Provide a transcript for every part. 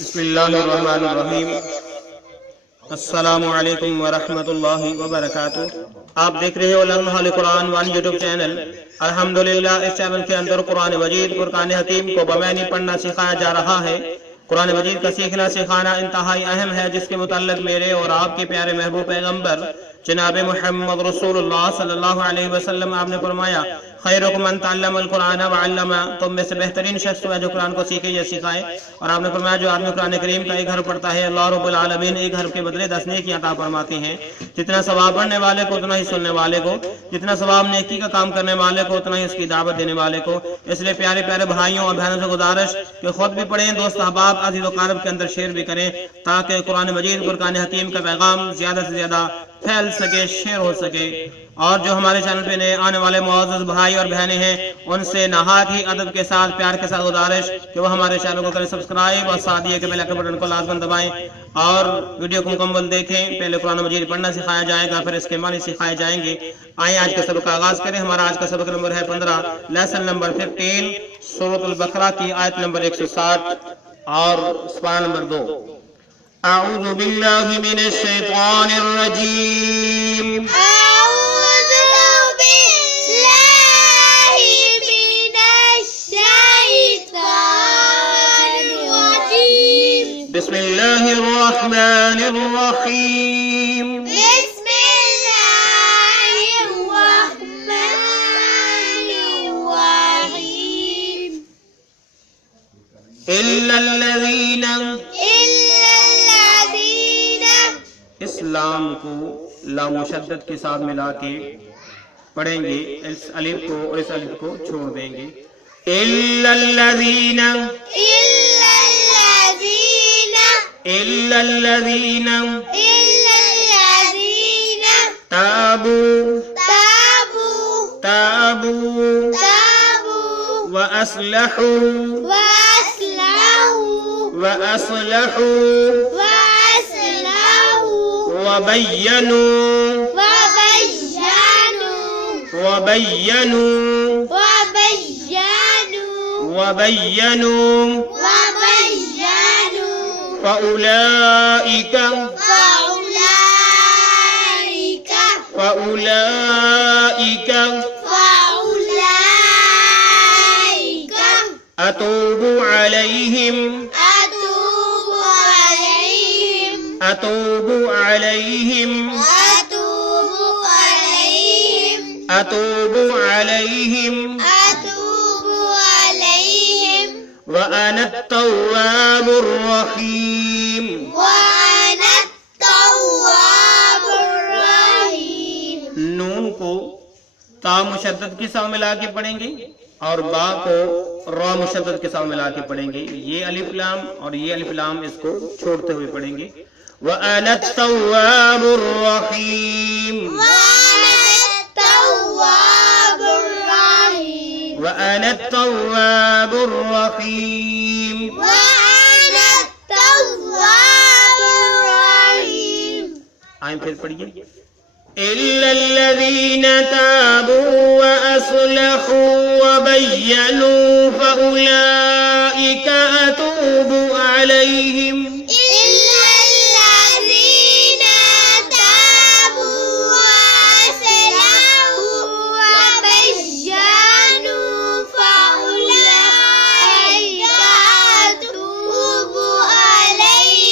بسم اللہ الرحمن الرحیم۔ السلام علیکم ورحمۃ اللہ وبرکاتہ۔ آپ دیکھ رہے ہو لمحہ قرآن وان یوٹیوب چینل۔ الحمدللہ اس چینل کے اندر قرآن مجید فرقان حکیم کو بمعنی پڑھنا سکھایا جا رہا ہے۔ قرآن مجید کا سیکھنا سکھانا انتہائی اہم ہے، جس کے متعلق میرے اور آپ کے پیارے محبوب پیغمبر جناب محمد رسول اللہ صلی اللہ علیہ وسلم آپ نے فرمایا، خیرکم من تعلم القرآن وعلم، تم میں سے بہترین شخص ہے جو قرآن کو سیکھے یا سکھائے۔ اور آپ نے فرمایا جو آدمی قرآن کریم کا ایک حرف پڑھتا ہے، اللہ رب العالمین ایک حرف کے بدلے 10 نیکی عطا فرماتے ہیں۔ جتنا ثواب پڑھنے والے کو اتنا ہی سننے والے کو، جتنا ثواب نیکی کا کام کرنے والے کو اتنا ہی اس کی دعوت دینے والے کو۔ اس لیے پیارے پیارے بھائیوں اور بہنوں سے گزارش کہ خود بھی پڑھیں، دوست احباب عزیز و اقارب کے اندر شیئر بھی کریں، تاکہ قرآن مجید فرقان حکیم کا پیغام زیادہ سے زیادہ پھیل سکے، شیئر ہو سکے۔ اور جو ہمارے چینل پہ نئے آنے والے معزز بھائی اور بہنیں ہیں، ان سے نہایت ہی ادب کے ساتھ پیار کے ساتھ گزارش کہ وہ ہمارے چینل کو کریں سبسکرائب، اور ساتھ یہ کہ بیل آئیکن بٹن کو لازماً دبائیں اور ویڈیو کو مکمل دیکھیں۔ پہلے قرآن مجید پڑھنا سکھایا جائے گا، پھر اس کے معنی سکھائے جائیں گے۔ آئیں آج کے سبق کا آغاز کریں۔ ہمارا آج کا سبق نمبر ہے 15، لیسن نمبر 15، سورۃ البقرہ کی آیت نمبر 160 اور سپارہ نمبر 2۔ اعوذ باللہ من الشیطان الرجیم۔ أعوذ بالله من الشيطان الرجيم. بسم اللہ الرحمن الرحیم۔ بسم الله الرحمن الرحيم. إلا الذین، إلا الذين، اس لام کو لام مشدد کے ساتھ ملا کے پڑھیں گے، اس الف کو اور اس الف کو چھوڑ دیں گے۔ إلا الذین، إلا الذين، إلا الذین إلا الذين تابوا تابوا تابوا تابوا وأصلحوا وأصلحوا وأصلحوا وأصلحوا وبينوا وبينوا وبينوا وبينوا وبينوا وبينوا فأولئك فأولئك فأولئك فأولئك أتوب عليهم أتوب عليهم أتوب عليهم أتوب عليهم أتوب عليهم أتوب عليهم وأنا التواب الرحيم۔ وأنا التواب الرحيم. نون کو تا مشدد کے ساتھ ملا کے پڑھیں گے اور با کو را مشدد کے ساتھ ملا کے پڑھیں گے۔ یہ الف لام اور یہ الف لام اس کو چھوڑتے ہوئے پڑھیں گے۔ وَأَنَا التَّوَّابُ الرَّحِيمُ وأنا التواب الرحيم. وَأَنَا التَّوَّابُ الرَّحِيمُ۔ وأنا التواب الرحيم. آئیں پھر پڑھیے۔ إِلَّا الَّذِينَ تَابُوا وَأَصْلَحُوا وَبَيَّنُوا فَأُولَئِكَ أَتُوبُ عَلَيْهِمْ إلا الذين تابوا وأصلحوا وبينوا فأولئك أتوب عليهم.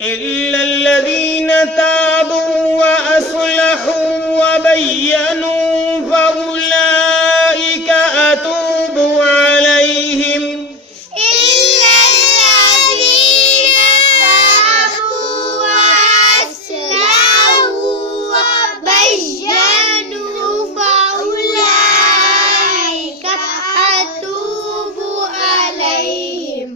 إلا الذين تابوا وأصلحوا وبينوا فأولئك أتوب عليهم إلا الذين تابوا وأصلحوا وبينوا فأولئك أتوب عليهم.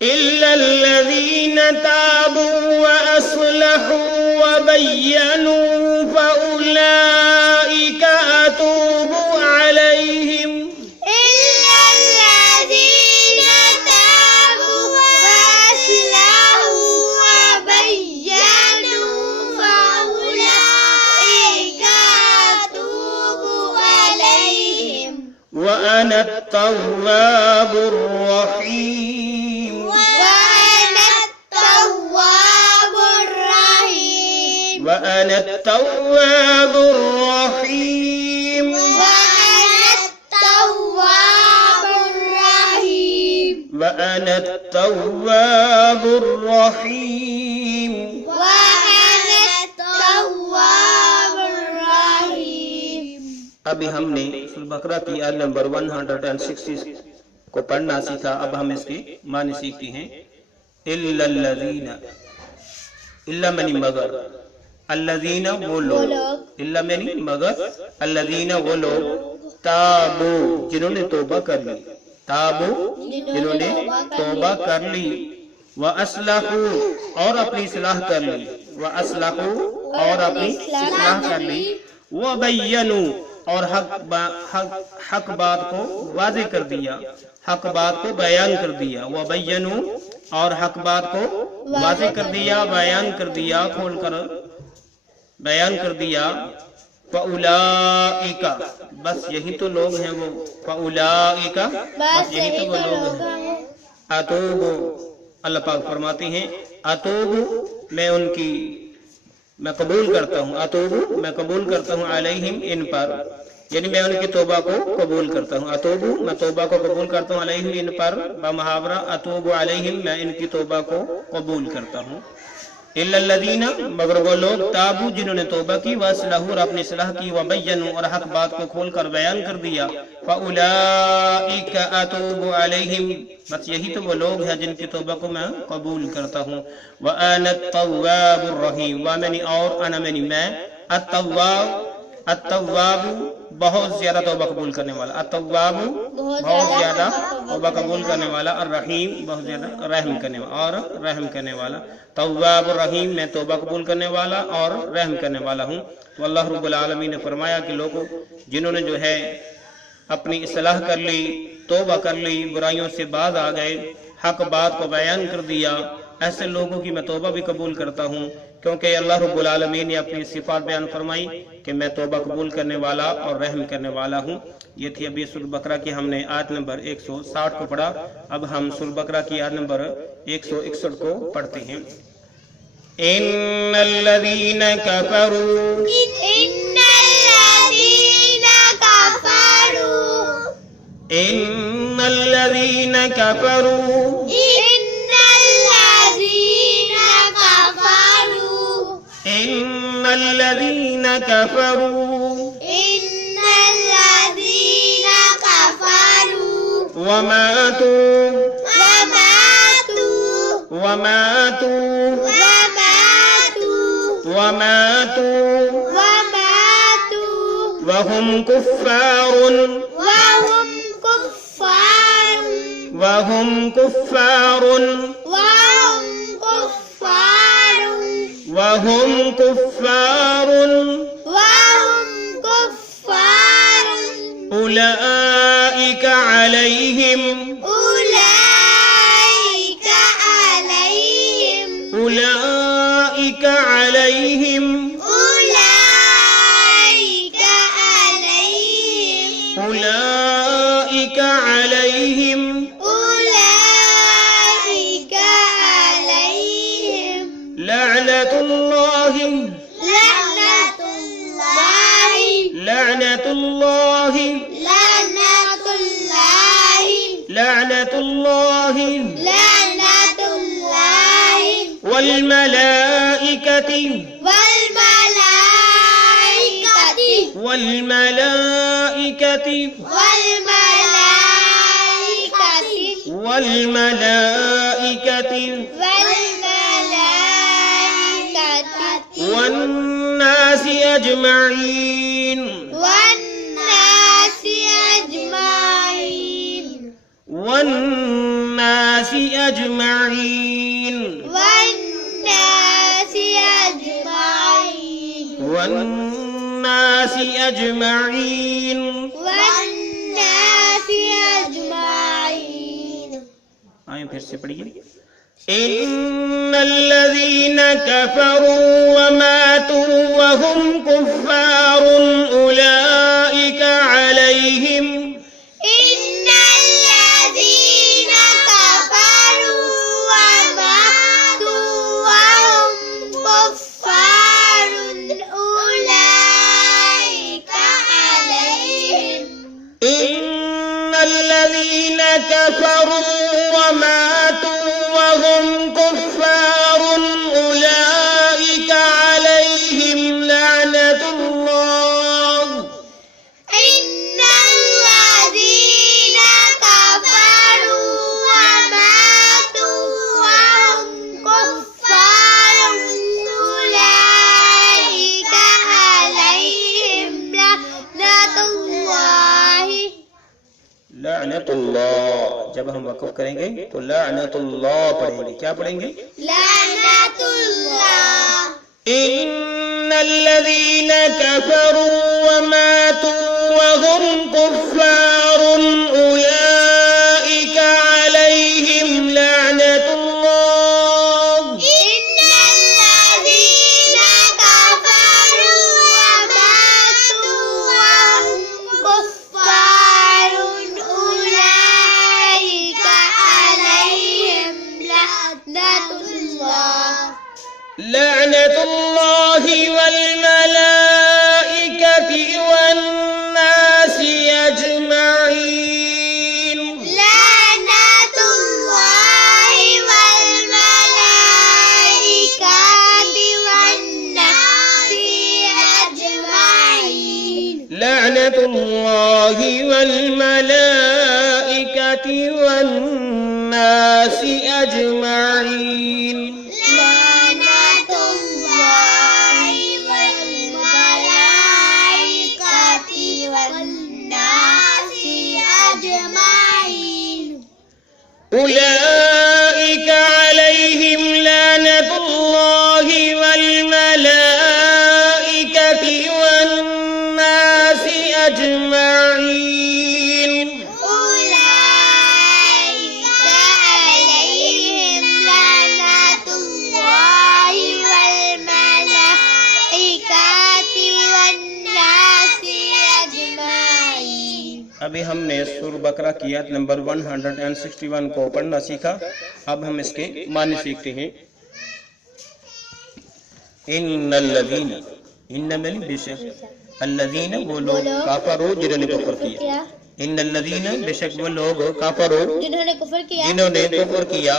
إلا الذين تابوا وأصلحوا وبينوا فأولئك أتوب عليهم إلا الذين تابوا وأصلحوا وبينوا فأولئك أتوب عليهم. وأنا التواب الرحيم۔ وأنا التواب الرحيم وأنا التواب الرحيم وأنا التواب الرحيم وأنا التواب الرحيم ابھی ہم نے سورہ بقرہ کی آیت نمبر 160 کو پڑھنا سیکھا. اب ہم اس کی معنی سیکھتے ہیں. الا الذین، الا منی مگر، الذین وہ لوگ، الا منی مگر، الذین وہ لوگ، تابو جنہوں نے توبہ کر لی، تابو جنہوں نے توبہ کر لی، وَأَصْلَحُوا اور اپنی اصلاح کر لی، وَأَصْلَحُوا اور اپنی اصلاح کر لی، وَبَيَّنُوا اور حق بات کو واضح کر دیا، حق بات کو بیان کر دیا، وَبَيَّنُوا اور حق بات کو واضح کر دیا، بیان کر دیا، کھول کر بیان کر دیا. فَأُولَئِكَ بس یہی تو لوگ ہیں وہ، فَأُولَئِكَ بس یہی تو وہ لوگ ہیں. اتوب اللہ پاک فرماتے ہیں اتوب میں قبول کرتا ہوں، اتوب میں قبول کرتا ہوں، علیہم ان پر، یعنی میں ان کی توبہ کو قبول کرتا ہوں. اتوب میں توبہ کو قبول کرتا ہوں، علیہم ان پر، بمحاورہ اتوب علیہم میں ان کی توبہ کو قبول کرتا ہوں. الا الذین مگر وہ لوگ، تابو جنہوں نے توبہ کی، واصلحوا اور اپنی اصلاح کی، وبینوا اور حق بات کو کھول کر بیان کر دیا. فاولئک اتوب علیہم بس یہی تو وہ لوگ ہیں جن کی توبہ کو میں قبول کرتا ہوں. وانا التواب الرحیم ومنی اور انا منی میں، التواب بہت زیادہ توبہ قبول کرنے والا، التواب بہت زیادہ توبہ قبول کرنے والا، الرحیم بہت زیادہ رحم کرنے والا اور رحم کرنے والا. تواب الرحیم میں توبہ قبول کرنے والا اور رحم کرنے والا ہوں. تو اللہ رب العالمین نے فرمایا کہ لوگوں جنہوں نے جو ہے اپنی اصلاح کر لی، توبہ کر لی، برائیوں سے باز آ گئے، حق بات کو بیان کر دیا، ایسے لوگوں کی میں توبہ بھی قبول کرتا ہوں. کیونکہ اللہ رب العالمین نے اپنی صفات بیان فرمائی کہ میں توبہ قبول کرنے والا اور رحم کرنے والا ہوں. یہ تھی ابھی سورہ بقرہ کی ہم نے آیت نمبر 160 کو پڑھا. اب ہم سورہ بقرہ کی آیت نمبر 161 کو پڑھتے ہیں. ان الذین کفروا إن الذين كفروا ان الذین کفروا إن الذين كفروا ان الذین کفروا إن الذين كفروا وماتوا وماتوا وماتوا وماتوا وماتوا وماتوا وهم كفار وهم كفار وهم كفار وهم كفار وهم كفار وهم كفار أولئك عليهم أولئك عليهم أولئك عليهم أولئك عليهم أولئك عليهم أولئك عليهم لعنة الله لعنة الله لعنة الله لعنة الله لعنة الله لعنة الله والملائكة والملائكة والملائكة والملائكة والملائكة والملائكة والناس أجمعين والناس أجمعين والناس أجمعين والناس أجمعين والناس أجمعين والناس أجمعين آئیں پھر سے پڑھیے. إن الذين كفروا وماتوا وهم كفار أولئك عليهم إن الذين كفروا وماتوا وهم كفار جب ہم وقف کریں گے تو لعنت اللہ پڑھیں گے. کیا پڑھیں گے؟ لعنت اللہ. ان الذين كفروا وماتوا وهم كفار اولئك عليهم لعنة الله. إن الذين كفروا وماتوا وهم كفار أولئك عليهم لعنة الله. لعنة الله والملائكة والناس أجمعين. لعنة الله والملائكة والناس أجمعين. لعنة الله والملائكة والناس أجمعين. لعنة الله والملائكة والناس أجمعين. أولئك عليهم لعنة الله والملائكة والناس أجمعين. أولئك عليهم لعنة الله والملائكة والناس أجمعين. ابھی ہم نے سورہ بقرہ کی آیت نمبر 161 کو پڑھنا سیکھا. اب ہم اس کے معنی سیکھتے ہیں. ان الذین، ان میں بے شک، الذین وہ لوگ کافروا جنہوں نے کفر کیا. ان الذین بے شک وہ لوگ کافروا جنہوں نے کفر کیا. جنہوں نے کفر کیا،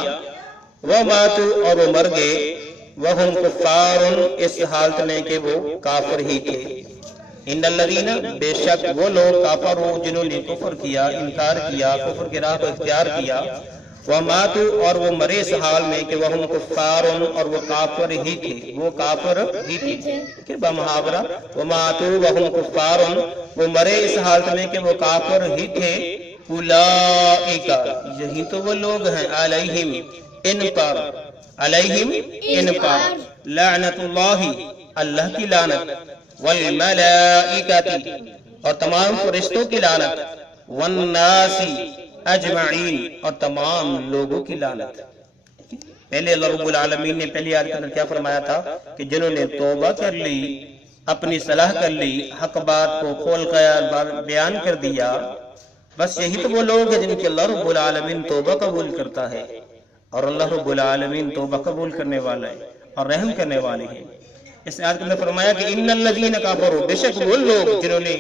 وماتوا اور وہ مر گئے، وہم کفار اس حالت میں کہ وہ کافر ہی تھے. ان الذین بے شک وہ لوگ کافروا جنہوں نے کفر کیا، انکار کیا، کفر کی راہ کو اختیار کیا، وماتوا اور وہ مرے اس حال میں کہ وہم کفار اور وہ کافر ہی تھے، وہ کافر ہی تھے. کہ بمحاورہ وماتوا وہم کفار وہ مرے اس حالت میں کہ وہ کافر ہی تھے. اولئک یہی تو وہ لوگ ہیں، علیہم ان پر، علیہم ان پر لعنت اللہ اللہ کی لعنت، والملائکۃ اور تمام فرشتوں کی لعنت، والناس اجمعین اور تمام لوگوں کی لعنت. پہلے اللہ رب العالمین نے پہلی آیت کے اندر کیا فرمایا تھا کہ جنہوں نے توبہ کر لی، اپنی صلاح کر لی، حق بات کو کھول کر بیان کر دیا، بس یہی تو وہ لوگ ہیں جن کی اللہ رب العالمین توبہ قبول کرتا ہے. اور اللہ رب العالمین توبہ قبول کرنے والا ہے اور رحم کرنے والے ہیں. اس آیت کے اندر فرمایا کہ ان الذین کفروا بے شک وہ لوگ جنہوں نے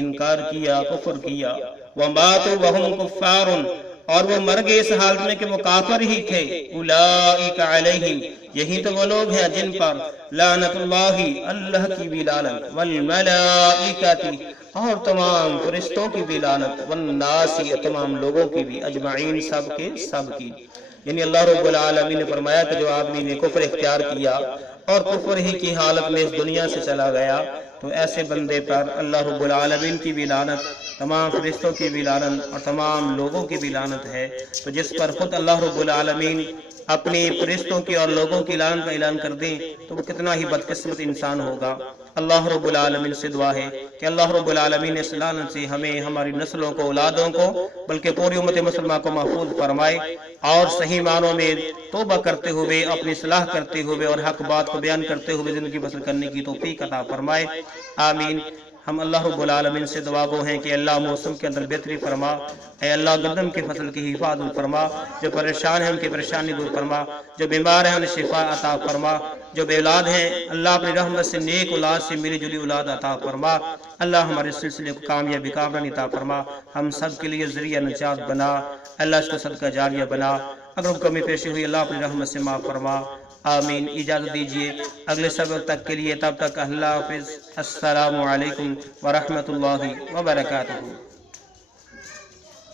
انکار کیا، کفر کیا، وماتوا وہم کفار اور وہ مر گئے اس حالت میں کہ وہ کافر ہی تھے. اولئک علیہم یہی تو وہ لوگ ہیں جن پر لعنت اللہ اللہ کی بھی لعنت، والملائکۃ اور تمام فرشتوں کی بھی لعنت، والناس تمام لوگوں کی بھی، اجمعین سب کے سب کی. یعنی اللہ رب العالمین نے فرمایا کہ جو آدمی نے کفر اختیار کیا اور کفر ہی کی حالت میں اس دنیا سے چلا گیا تو ایسے بندے پر اللہ رب العالمین کی بھی لعنت، تمام فرشتوں کی بھی لعنت اور تمام لوگوں کی بھی لعنت ہے. تو جس پر خود اللہ رب العالمین اپنی فرشتوں کی اور لوگوں کی لعنت کا اعلان کر دیں تو وہ کتنا ہی بدقسمت انسان ہوگا. اللہ رب العالمین سے دعا ہے کہ اللہ رب العالمین اس لعنت سے ہمیں، ہماری نسلوں کو، اولادوں کو، بلکہ پوری امت مسلمہ کو محفوظ فرمائے اور صحیح معنوں میں توبہ کرتے ہوئے، اپنی اصلاح کرتے ہوئے اور حق بات کو بیان کرتے ہوئے زندگی بسر کرنے کی توفیق عطا فرمائے. آمین. ہم اللہ رب العالمین سے دعا گو ہیں کہ اللہ موسم کے اندر بہتری فرما، اے اللہ گندم کی فصل کی حفاظت فرما، جو پریشان ہیں ان کی پریشانی دور فرما، جو بیمار ہیں انہیں شفا عطا فرما، جو بے اولاد ہیں اللہ اپنی رحمت سے نیک اولاد سے ملی جلی اولاد عطا فرما. اللہ ہمارے سلسلے کو کامیابی کامرانی عطا فرما، ہم سب کے لیے ذریعہ نجات بنا، اللہ اس کو صدقہ جاریہ بنا. اگر کمی پیشی ہوئی اللہ اپنی رحمت سے معاف فرما. آمین. اجازت دیجیے اگلے سبق تک کے لیے، تب تک اللہ حافظ. السلام علیکم ورحمۃ اللہ وبرکاتہ.